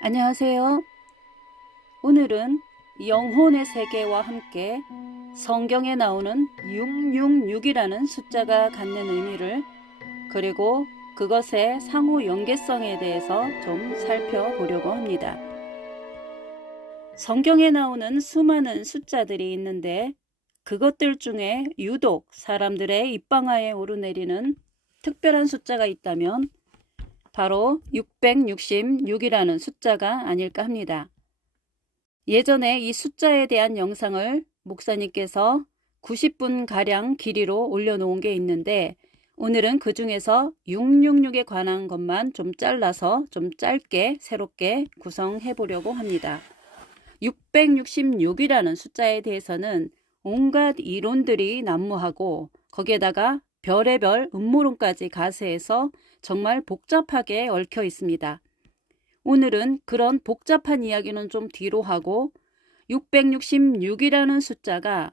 안녕하세요. 오늘은 영혼의 세계와 함께 성경에 나오는 666이라는 숫자가 갖는 의미를, 그리고 그것의 상호 연계성에 대해서 좀 살펴보려고 합니다. 성경에 나오는 수많은 숫자들이 있는데 그것들 중에 유독 사람들의 입방아에 오르내리는 특별한 숫자가 있다면 바로 666이라는 숫자가 아닐까 합니다. 예전에 이 숫자에 대한 영상을 목사님께서 90분가량 길이로 올려놓은 게 있는데, 오늘은 그 중에서 666에 관한 것만 좀 잘라서 좀 짧게 새롭게 구성해 보려고 합니다. 666이라는 숫자에 대해서는 온갖 이론들이 난무하고 거기에다가 별의별 음모론까지 가세해서 정말 복잡하게 얽혀 있습니다. 오늘은 그런 복잡한 이야기는 좀 뒤로 하고 666이라는 숫자가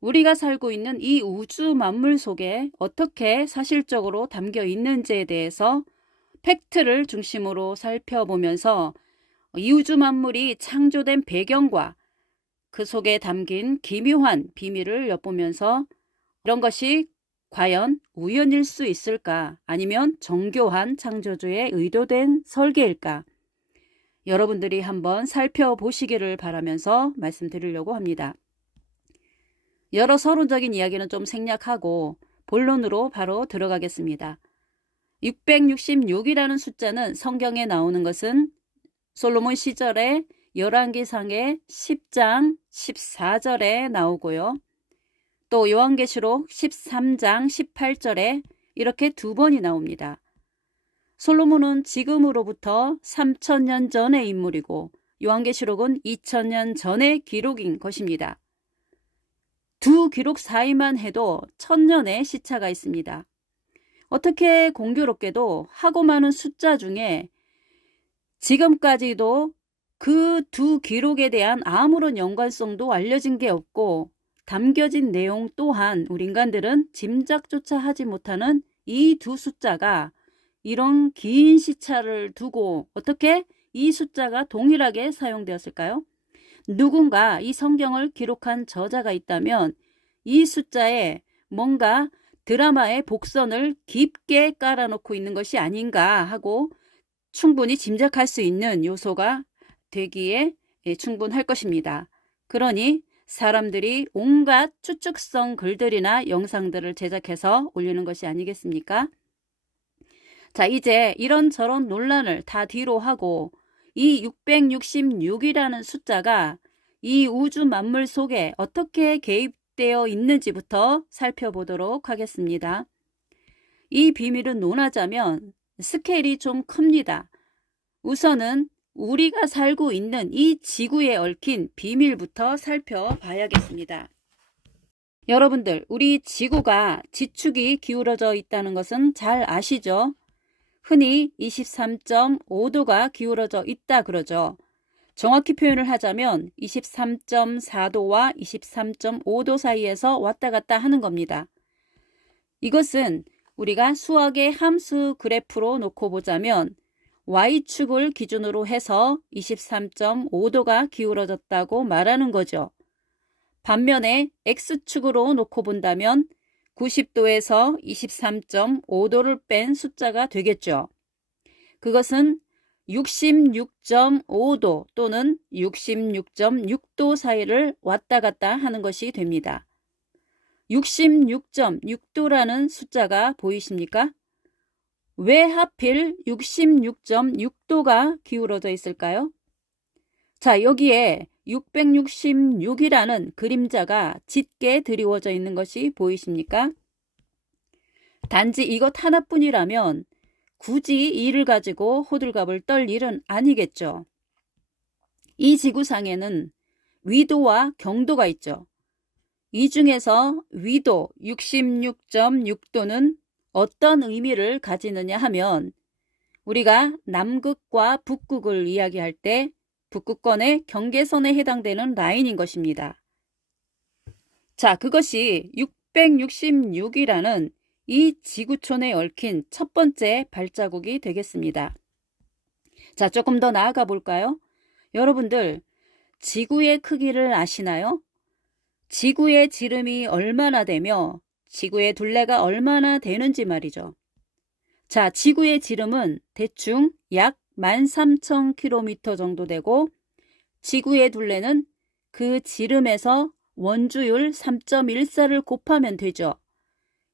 우리가 살고 있는 이 우주 만물 속에 어떻게 사실적으로 담겨 있는지에 대해서 팩트를 중심으로 살펴보면서 이 우주 만물이 창조된 배경과 그 속에 담긴 기묘한 비밀을 엿보면서 이런 것이 과연 우연일 수 있을까, 아니면 정교한 창조주의 의도된 설계일까, 여러분들이 한번 살펴보시기를 바라면서 말씀드리려고 합니다. 여러 서론적인 이야기는 좀 생략하고 본론으로 바로 들어가겠습니다. 666이라는 숫자는 성경에 나오는 것은 솔로몬 시절에 열왕기상의 10장 14절에 나오고요. 또 요한계시록 13장 18절에 이렇게 두 번이 나옵니다. 솔로몬은 지금으로부터 3000년 전의 인물이고 요한계시록은 2000년 전의 기록인 것입니다. 두 기록 사이만 해도 1000년의 시차가 있습니다. 어떻게 공교롭게도 하고 많은 숫자 중에 지금까지도 그 두 기록에 대한 아무런 연관성도 알려진 게 없고, 담겨진 내용 또한 우리 인간들은 짐작조차 하지 못하는 이 두 숫자가 이런 긴 시차를 두고 어떻게 이 숫자가 동일하게 사용되었을까요? 누군가 이 성경을 기록한 저자가 있다면 이 숫자에 뭔가 드라마의 복선을 깊게 깔아놓고 있는 것이 아닌가 하고 충분히 짐작할 수 있는 요소가 되기에 충분할 것입니다. 그러니 사람들이 온갖 추측성 글들이나 영상들을 제작해서 올리는 것이 아니겠습니까? 자, 이제 이런저런 논란을 다 뒤로 하고 이 666이라는 숫자가 이 우주 만물 속에 어떻게 개입되어 있는지부터 살펴보도록 하겠습니다. 이 비밀은 논하자면 스케일이 좀 큽니다. 우선은 우리가 살고 있는 이 지구에 얽힌 비밀부터 살펴봐야겠습니다. 여러분들, 우리 지구가 지축이 기울어져 있다는 것은 잘 아시죠? 흔히 23.5도가 기울어져 있다 그러죠. 정확히 표현을 하자면 23.4도와 23.5도 사이에서 왔다 갔다 하는 겁니다. 이것은 우리가 수학의 함수 그래프로 놓고 보자면 Y축을 기준으로 해서 23.5도가 기울어졌다고 말하는 거죠. 반면에 X축으로 놓고 본다면 90도에서 23.5도를 뺀 숫자가 되겠죠. 그것은 66.5도 또는 66.6도 사이를 왔다 갔다 하는 것이 됩니다. 66.6도라는 숫자가 보이십니까? 왜 하필 66.6도가 기울어져 있을까요? 자, 여기에 666이라는 그림자가 짙게 드리워져 있는 것이 보이십니까? 단지 이것 하나뿐이라면 굳이 이를 가지고 호들갑을 떨 일은 아니겠죠. 이 지구상에는 위도와 경도가 있죠. 이 중에서 위도 66.6도는 어떤 의미를 가지느냐 하면 우리가 남극과 북극을 이야기할 때 북극권의 경계선에 해당되는 라인인 것입니다. 자, 그것이 666이라는 이 지구촌에 얽힌 첫 번째 발자국이 되겠습니다. 자, 조금 더 나아가 볼까요? 여러분들, 지구의 크기를 아시나요? 지구의 지름이 얼마나 되며 지구의 둘레가 얼마나 되는지 말이죠. 자, 지구의 지름은 대충 약 13,000km 정도 되고 지구의 둘레는 그 지름에서 원주율 3.14를 곱하면 되죠.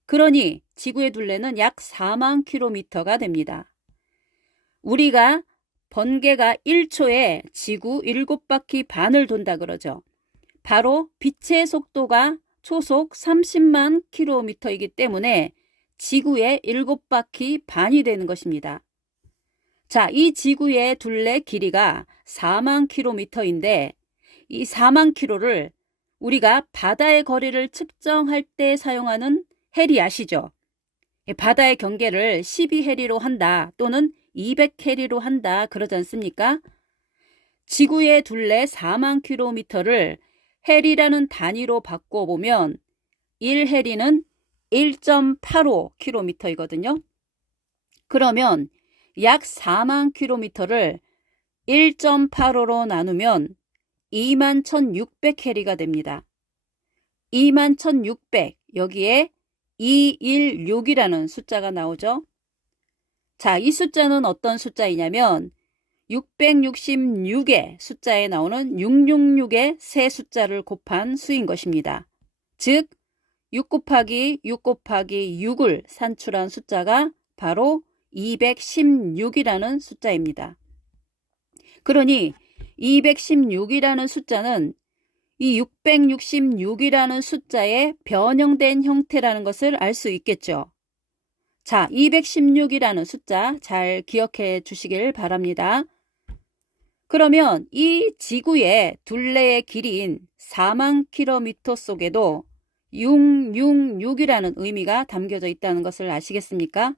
그러니 지구의 둘레는 약 4만 km가 됩니다. 우리가 번개가 1초에 지구 7바퀴 반을 돈다 그러죠. 바로 빛의 속도가 초속 30만 km이기 때문에 지구의 7바퀴 반이 되는 것입니다. 자, 이 지구의 둘레 길이가 4만 km인데 이 4만 km를 우리가 바다의 거리를 측정할 때 사용하는 해리 아시죠? 바다의 경계를 12해리로 한다 또는 200해리로 한다 그러지 않습니까? 지구의 둘레 4만 km를 해리라는 단위로 바꿔보면 1해리는 1.85km이거든요. 그러면 약 4만 km를 1.85로 나누면 21,600해리가 됩니다. 21,600 여기에 216이라는 숫자가 나오죠. 자, 이 숫자는 어떤 숫자이냐면 666의 숫자에 나오는 666의 세 숫자를 곱한 수인 것입니다. 즉 6 곱하기 6 곱하기 6을 산출한 숫자가 바로 216이라는 숫자입니다. 그러니 216이라는 숫자는 이 666이라는 숫자의 변형된 형태라는 것을 알 수 있겠죠. 자, 216이라는 숫자 잘 기억해 주시길 바랍니다. 그러면 이 지구의 둘레의 길이인 4만 km 속에도 666이라는 의미가 담겨져 있다는 것을 아시겠습니까?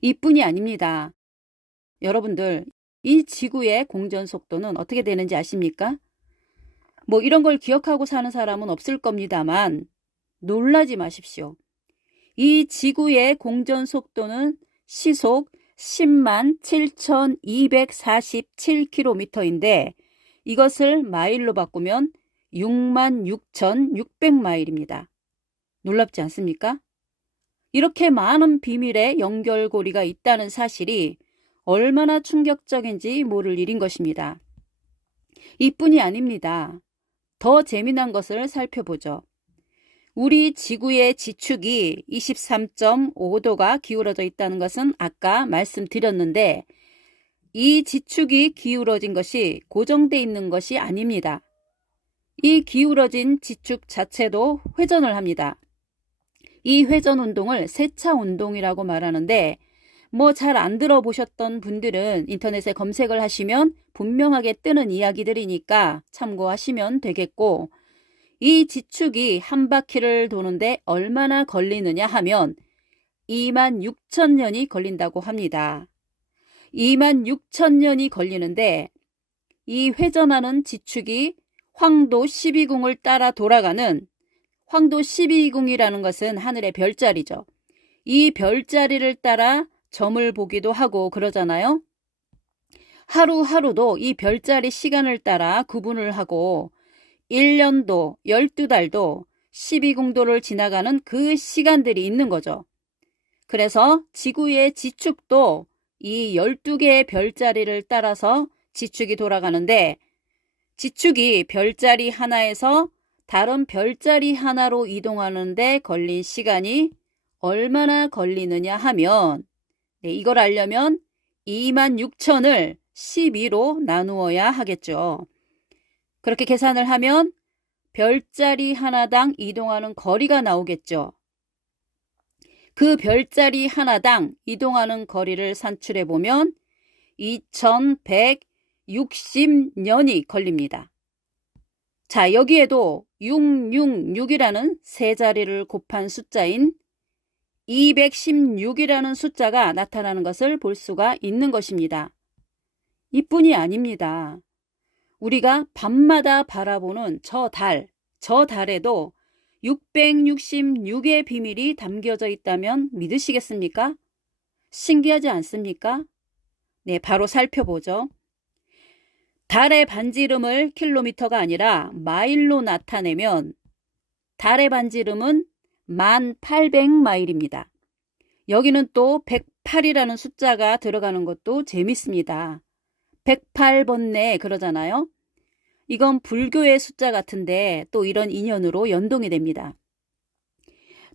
이뿐이 아닙니다. 여러분들, 이 지구의 공전 속도는 어떻게 되는지 아십니까? 뭐 이런 걸 기억하고 사는 사람은 없을 겁니다만 놀라지 마십시오. 이 지구의 공전 속도는 시속 10만 7,247km인데 이것을 마일로 바꾸면 6만 6,600마일입니다. 놀랍지 않습니까? 이렇게 많은 비밀의 연결고리가 있다는 사실이 얼마나 충격적인지 모를 일인 것입니다. 이뿐이 아닙니다. 더 재미난 것을 살펴보죠. 우리 지구의 지축이 23.5도가 기울어져 있다는 것은 아까 말씀드렸는데 이 지축이 기울어진 것이 고정되어 있는 것이 아닙니다. 이 기울어진 지축 자체도 회전을 합니다. 이 회전 운동을 세차 운동이라고 말하는데 뭐 잘 안 들어보셨던 분들은 인터넷에 검색을 하시면 분명하게 뜨는 이야기들이니까 참고하시면 되겠고 이 지축이 한 바퀴를 도는데 얼마나 걸리느냐 하면 26,000년이 걸린다고 합니다. 26,000년이 걸리는데 이 회전하는 지축이 황도 12궁을 따라 돌아가는 황도 12궁이라는 것은 하늘의 별자리죠. 이 별자리를 따라 점을 보기도 하고 그러잖아요. 하루하루도 이 별자리 시간을 따라 구분을 하고 1년도, 12달도 12궁도를 지나가는 그 시간들이 있는 거죠. 그래서 지구의 지축도 이 12개의 별자리를 따라서 지축이 돌아가는데 지축이 별자리 하나에서 다른 별자리 하나로 이동하는데 걸린 시간이 얼마나 걸리느냐 하면 이걸 알려면 26,000을 12로 나누어야 하겠죠. 그렇게 계산을 하면 별자리 하나당 이동하는 거리가 나오겠죠. 그 별자리 하나당 이동하는 거리를 산출해 보면 2160년이 걸립니다. 자, 여기에도 666이라는 세 자리를 곱한 숫자인 216이라는 숫자가 나타나는 것을 볼 수가 있는 것입니다. 이뿐이 아닙니다. 우리가 밤마다 바라보는 저 달에도 666의 비밀이 담겨져 있다면 믿으시겠습니까? 신기하지 않습니까? 네, 바로 살펴보죠. 달의 반지름을 킬로미터가 아니라 마일로 나타내면 달의 반지름은 1800마일입니다. 여기는 또 108이라는 숫자가 들어가는 것도 재밌습니다. 108번뇌 그러잖아요. 이건 불교의 숫자 같은데 또 이런 인연으로 연동이 됩니다.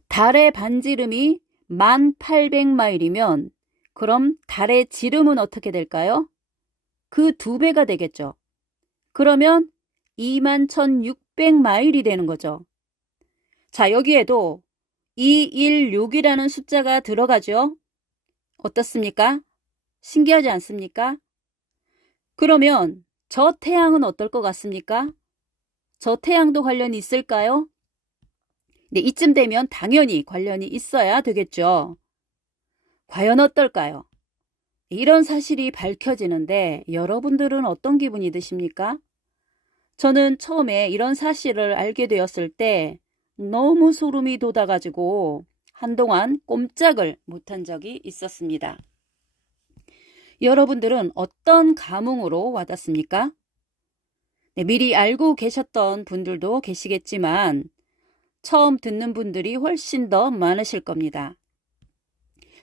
달의 반지름이 1800마일이면 그럼 달의 지름은 어떻게 될까요? 그 2배가 되겠죠. 그러면 21,600마일이 되는 거죠. 자, 여기에도 216이라는 숫자가 들어가죠. 어떻습니까? 신기하지 않습니까? 그러면 저 태양은 어떨 것 같습니까? 저 태양도 관련이 있을까요? 네, 이쯤 되면 당연히 관련이 있어야 되겠죠. 과연 어떨까요? 이런 사실이 밝혀지는데 여러분들은 어떤 기분이 드십니까? 저는 처음에 이런 사실을 알게 되었을 때 너무 소름이 돋아가지고 한동안 꼼짝을 못한 적이 있었습니다. 여러분들은 어떤 감흥으로 와닿습니까? 네, 미리 알고 계셨던 분들도 계시겠지만 처음 듣는 분들이 훨씬 더 많으실 겁니다.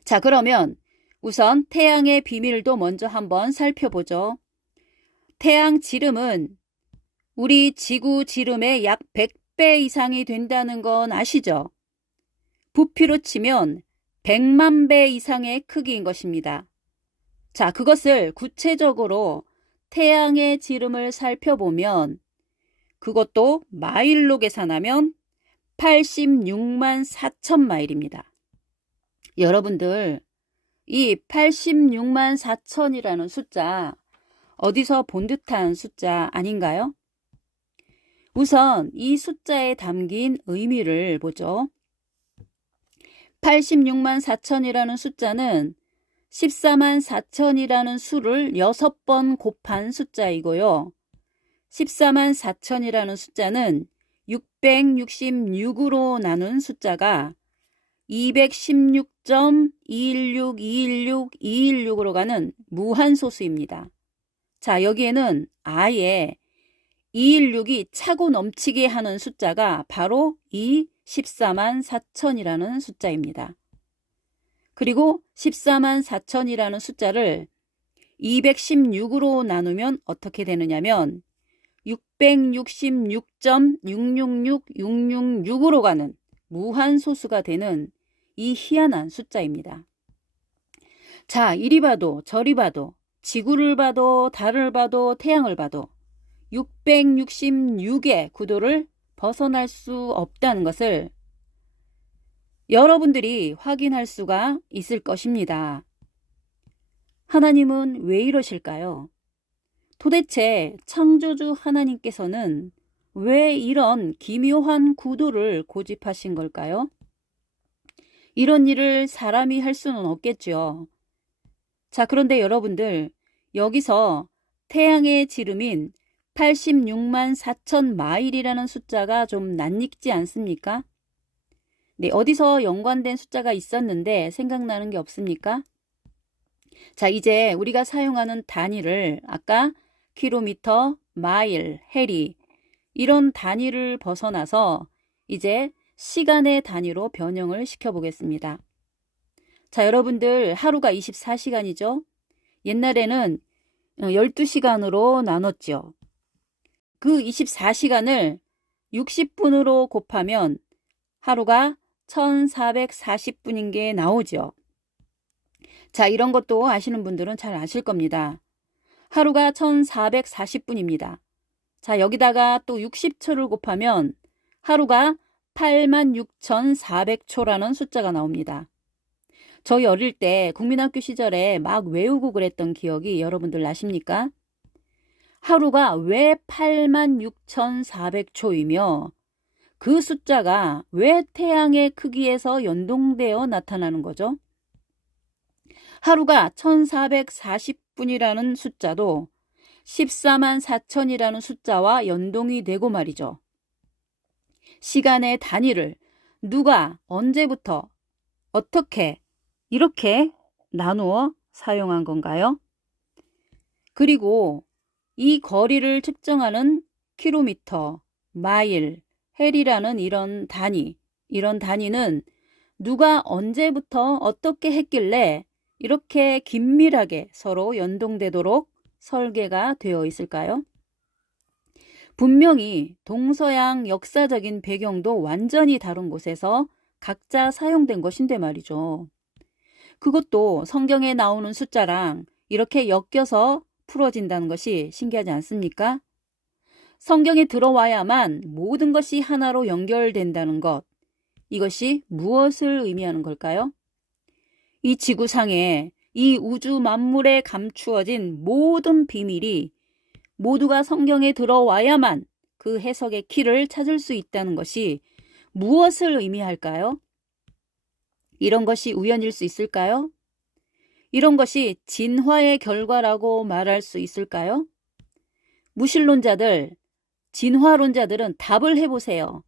자, 그러면 우선 태양의 비밀도 먼저 한번 살펴보죠. 태양 지름은 우리 지구 지름의 약 100배 이상이 된다는 건 아시죠? 부피로 치면 100만 배 이상의 크기인 것입니다. 자, 그것을 구체적으로 태양의 지름을 살펴보면 그것도 마일로 계산하면 86만 4천 마일입니다. 여러분들, 이 86만 4천이라는 숫자 어디서 본 듯한 숫자 아닌가요? 우선 이 숫자에 담긴 의미를 보죠. 86만 4천이라는 숫자는 14만 4천이라는 수를 6번 곱한 숫자이고요. 14만 4천이라는 숫자는 666으로 나눈 숫자가 216.216.216.216으로 가는 무한소수입니다. 자, 여기에는 아예 216이 차고 넘치게 하는 숫자가 바로 이 14만 4천이라는 숫자입니다. 그리고 14만 4천이라는 숫자를 216으로 나누면 어떻게 되느냐면 666.666666으로 가는 무한소수가 되는 이 희한한 숫자입니다. 자, 이리 봐도 저리 봐도 지구를 봐도 달을 봐도 태양을 봐도 666의 구도를 벗어날 수 없다는 것을 여러분들이 확인할 수가 있을 것입니다. 하나님은 왜 이러실까요? 도대체 창조주 하나님께서는 왜 이런 기묘한 구도를 고집하신 걸까요? 이런 일을 사람이 할 수는 없겠죠. 자, 그런데 여러분들, 여기서 태양의 지름인 86만 4천 마일이라는 숫자가 좀 낯익지 않습니까? 네, 어디서 연관된 숫자가 있었는데 생각나는 게 없습니까? 자, 이제 우리가 사용하는 단위를 아까 킬로미터, 마일, 해리 이런 단위를 벗어나서 이제 시간의 단위로 변형을 시켜보겠습니다. 자, 여러분들 하루가 24시간이죠? 옛날에는 12시간으로 나눴죠. 그 24시간을 60분으로 곱하면 하루가 1440분인 게 나오죠. 자, 이런 것도 아시는 분들은 잘 아실 겁니다. 하루가 1440분입니다. 자, 여기다가 또 60초를 곱하면 하루가 86,400초라는 숫자가 나옵니다. 저희 어릴 때 국민학교 시절에 막 외우고 그랬던 기억이 여러분들 나십니까? 하루가 왜 86,400초이며 그 숫자가 왜 태양의 크기에서 연동되어 나타나는 거죠? 하루가 1440분이라는 숫자도 14만 4천이라는 숫자와 연동이 되고 말이죠. 시간의 단위를 누가 언제부터 어떻게 이렇게 나누어 사용한 건가요? 그리고 이 거리를 측정하는 킬로미터, 마일, 헬이라는 이런 단위는 누가 언제부터 어떻게 했길래 이렇게 긴밀하게 서로 연동되도록 설계가 되어 있을까요? 분명히 동서양 역사적인 배경도 완전히 다른 곳에서 각자 사용된 것인데 말이죠. 그것도 성경에 나오는 숫자랑 이렇게 엮여서 풀어진다는 것이 신기하지 않습니까? 성경에 들어와야만 모든 것이 하나로 연결된다는 것, 이것이 무엇을 의미하는 걸까요? 이 지구상에 이 우주 만물에 감추어진 모든 비밀이 모두가 성경에 들어와야만 그 해석의 키를 찾을 수 있다는 것이 무엇을 의미할까요? 이런 것이 우연일 수 있을까요? 이런 것이 진화의 결과라고 말할 수 있을까요? 무신론자들, 진화론자들은 답을 해보세요.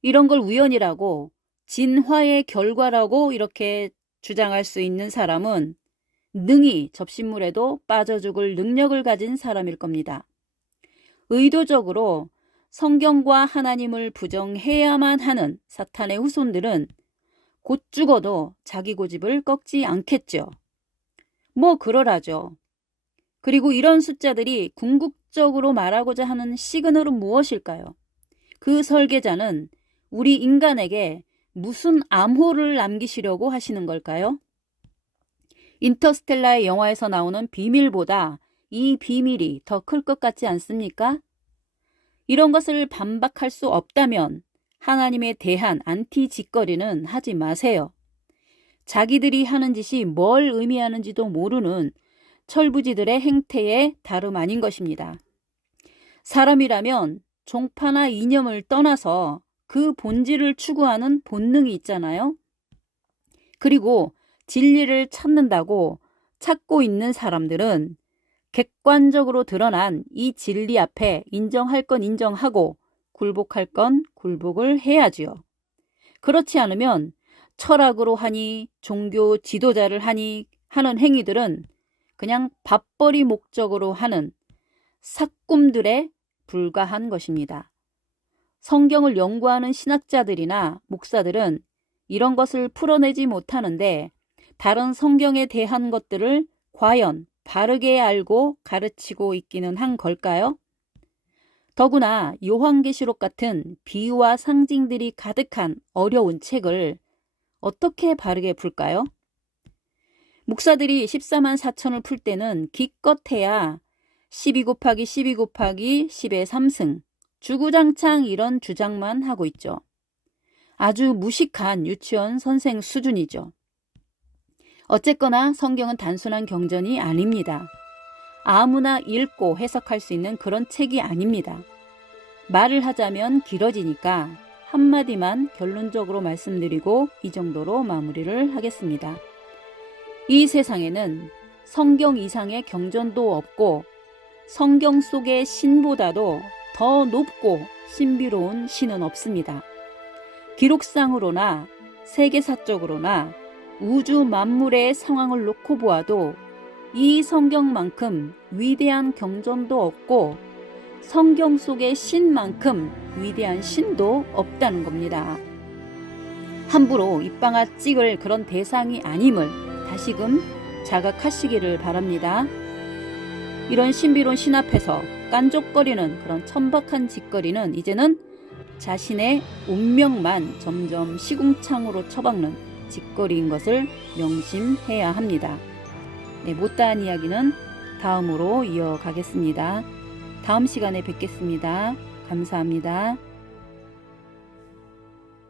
이런 걸 우연이라고, 진화의 결과라고 이렇게 주장할 수 있는 사람은 능히 접신물에도 빠져 죽을 능력을 가진 사람일 겁니다. 의도적으로 성경과 하나님을 부정해야만 하는 사탄의 후손들은 곧 죽어도 자기 고집을 꺾지 않겠죠. 뭐 그러라죠. 그리고 이런 숫자들이 궁극적으로 말하고자 하는 시그널은 무엇일까요? 그 설계자는 우리 인간에게 무슨 암호를 남기시려고 하시는 걸까요? 인터스텔라의 영화에서 나오는 비밀보다 이 비밀이 더 클 것 같지 않습니까? 이런 것을 반박할 수 없다면 하나님에 대한 안티 짓거리는 하지 마세요. 자기들이 하는 짓이 뭘 의미하는지도 모르는 철부지들의 행태에 다름 아닌 것입니다. 사람이라면 종파나 이념을 떠나서 그 본질을 추구하는 본능이 있잖아요. 그리고 진리를 찾는다고 찾고 있는 사람들은 객관적으로 드러난 이 진리 앞에 인정할 건 인정하고 굴복할 건 굴복을 해야지요. 그렇지 않으면 철학으로 하니 종교 지도자를 하니 하는 행위들은 그냥 밥벌이 목적으로 하는 삭꿈들에 불과한 것입니다. 성경을 연구하는 신학자들이나 목사들은 이런 것을 풀어내지 못하는데 다른 성경에 대한 것들을 과연 바르게 알고 가르치고 있기는 한 걸까요? 더구나 요한계시록 같은 비유와 상징들이 가득한 어려운 책을 어떻게 바르게 풀까요? 목사들이 14만 4천을 풀 때는 기껏해야 12 곱하기 12 곱하기 10의 3승, 주구장창 이런 주장만 하고 있죠. 아주 무식한 유치원 선생 수준이죠. 어쨌거나 성경은 단순한 경전이 아닙니다. 아무나 읽고 해석할 수 있는 그런 책이 아닙니다. 말을 하자면 길어지니까 한마디만 결론적으로 말씀드리고 이 정도로 마무리를 하겠습니다. 이 세상에는 성경 이상의 경전도 없고 성경 속의 신보다도 더 높고 신비로운 신은 없습니다. 기록상으로나 세계사적으로나 우주 만물의 상황을 놓고 보아도 이 성경만큼 위대한 경전도 없고 성경 속의 신만큼 위대한 신도 없다는 겁니다. 함부로 입방아 찍을 그런 대상이 아님을 다시금 자각하시기를 바랍니다. 이런 신비로운 신 앞에서 깐족거리는 그런 천박한 짓거리는 이제는 자신의 운명만 점점 시궁창으로 처박는 짓거리인 것을 명심해야 합니다. 네, 못다한 이야기는 다음으로 이어가겠습니다. 다음 시간에 뵙겠습니다. 감사합니다.